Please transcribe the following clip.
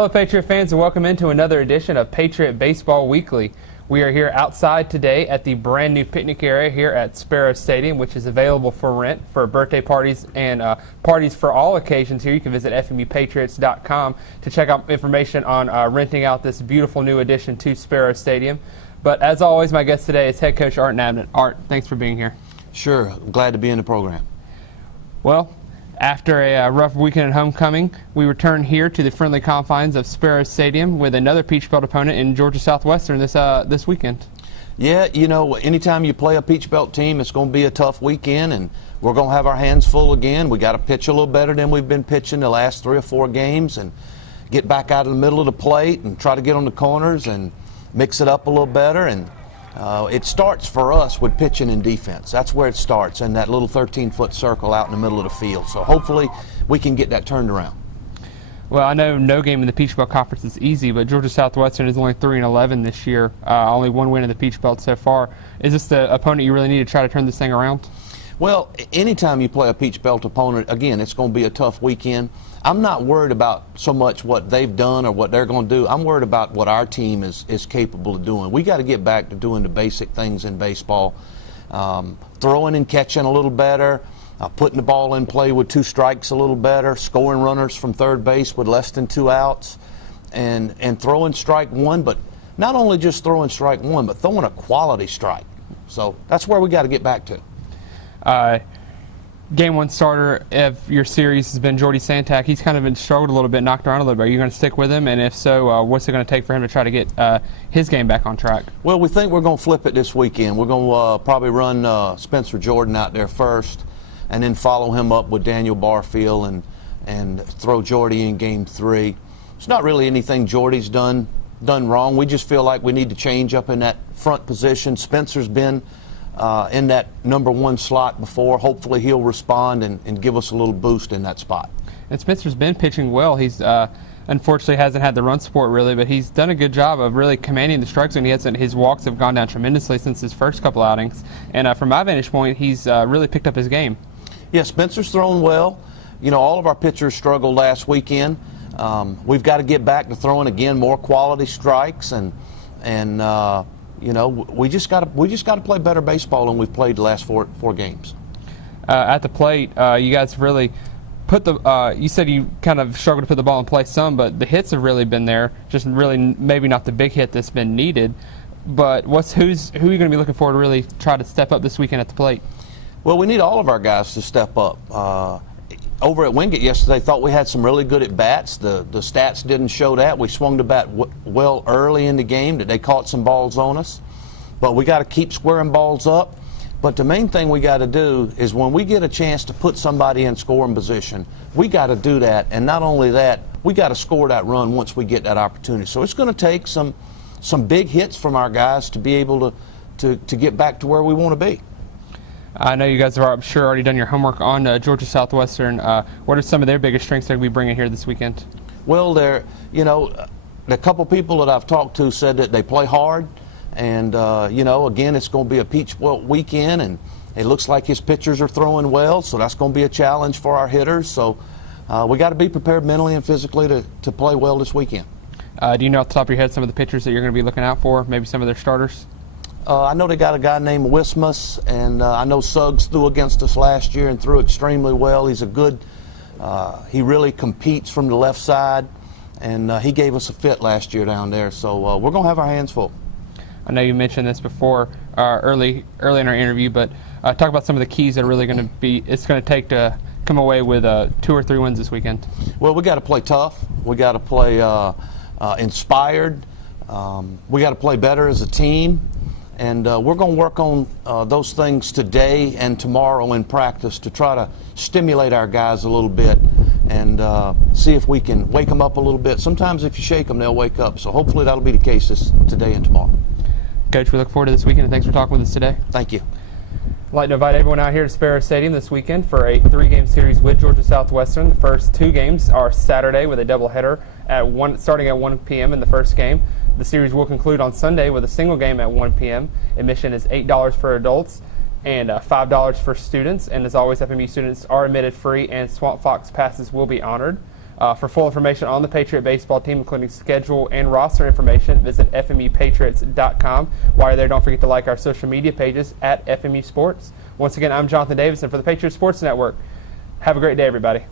Hello, Patriot fans, and welcome into another edition of Patriot Baseball Weekly. We are here outside today at the brand new picnic area here at Sparrow Stadium, which is available for rent for birthday parties and parties for all occasions here. You can visit FMUPatriots.com to check out information on renting out this beautiful new addition to Sparrow Stadium. But as always, my guest today is head coach Art Inabinet. Art, thanks for being here. Sure. I'm glad to be in the program. Well, after a rough weekend at homecoming, we return here to the friendly confines of Sparrow Stadium with another Peach Belt opponent in Georgia Southwestern this weekend. Yeah, you know, anytime you play a Peach Belt team, it's going to be a tough weekend, and we're going to have our hands full again. We got to pitch a little better than we've been pitching the last 3 or 4 games and get back out of the middle of the plate and try to get on the corners and mix it up a little better. And it starts for us with pitching and defense. That's where it starts, in that little 13-foot circle out in the middle of the field. So hopefully we can get that turned around. Well, I know no game in the Peach Belt Conference is easy, but Georgia Southwestern is only 3-11 this year. Only 1 win in the Peach Belt so far. Is this the opponent you really need to try to turn this thing around? Well, anytime you play a Peach Belt opponent, again, it's going to be a tough weekend. I'm not worried about so much what they've done or what they're going to do. I'm worried about what our team is capable of doing. We got to get back to doing the basic things in baseball. Throwing and catching a little better, putting the ball in play with 2 strikes a little better, scoring runners from third base with less than 2 outs, and throwing strike 1, but not only just throwing strike 1, but throwing a quality strike. So that's where we got to get back to. Game 1 starter of your series has been Jordy Santak. He's kind of been struggled a little bit, knocked around a little bit. Are you going to stick with him? And if so, what's it going to take for him to try to get his game back on track? Well, we think we're going to flip it this weekend. We're going to probably run Spencer Jordan out there first, and then follow him up with Daniel Barfield and throw Jordy in Game 3. It's not really anything Jordy's done wrong. We just feel like we need to change up in that front position. Spencer's been in that number 1 slot before. Hopefully he'll respond and give us a little boost in that spot. And Spencer's been pitching well. He's unfortunately hasn't had the run support really, but he's done a good job of really commanding the strike zone. His walks have gone down tremendously since his first couple outings. And from my vantage point, he's really picked up his game. Yeah, Spencer's thrown well. You know, all of our pitchers struggled last weekend. We've got to get back to throwing again more quality strikes and you know, we just got to play better baseball than we've played the last four games. At the plate, you guys really put the. You said you kind of struggled to put the ball in play some, but the hits have really been there. Just really maybe not the big hit that's been needed. But who are you going to be looking for to really try to step up this weekend at the plate? Well, we need all of our guys to step up. Over at Wingate yesterday, thought we had some really good at-bats. The stats didn't show that. We swung the bat well early in the game, that they caught some balls on us. But we got to keep squaring balls up. But the main thing we got to do is when we get a chance to put somebody in scoring position, we got to do that. And not only that, we got to score that run once we get that opportunity. So it's going to take some big hits from our guys to be able to get back to where we want to be. I know you guys have, I'm sure, already done your homework on Georgia Southwestern. What are some of their biggest strengths they're going to be bringing here this weekend? Well, you know, a couple people that I've talked to said that they play hard. And, you know, again, it's going to be a Peach Belt weekend, and it looks like his pitchers are throwing well, so that's going to be a challenge for our hitters. So we got to be prepared mentally and physically to play well this weekend. Do you know off the top of your head some of the pitchers that you're going to be looking out for, maybe some of their starters? I know they got a guy named Wismus, and I know Suggs threw against us last year and threw extremely well. He's a good, he really competes from the left side, and he gave us a fit last year down there. So we're going to have our hands full. I know you mentioned this before early in our interview, but talk about some of the keys that are really going to take to come away with 2 or 3 wins this weekend. Well, we got to play tough. We got to play inspired. We got to play better as a team. And we're going to work on those things today and tomorrow in practice to try to stimulate our guys a little bit and see if we can wake them up a little bit. Sometimes if you shake them, they'll wake up. So hopefully that'll be the case today and tomorrow. Coach, we look forward to this weekend, and thanks for talking with us today. Thank you. I'd like to invite everyone out here to Sparrow Stadium this weekend for a 3-game series with Georgia Southwestern. The first 2 games are Saturday with a doubleheader starting at 1 p.m. in the first game. The series will conclude on Sunday with a single game at 1 p.m. Admission is $8 for adults and $5 for students. And as always, FMU students are admitted free, and Swamp Fox passes will be honored. For full information on the Patriot baseball team, including schedule and roster information, visit FMUPatriots.com. While you're there, don't forget to like our social media pages at FMU Sports. Once again, I'm Jonathan Davidson for the Patriot Sports Network. Have a great day, everybody.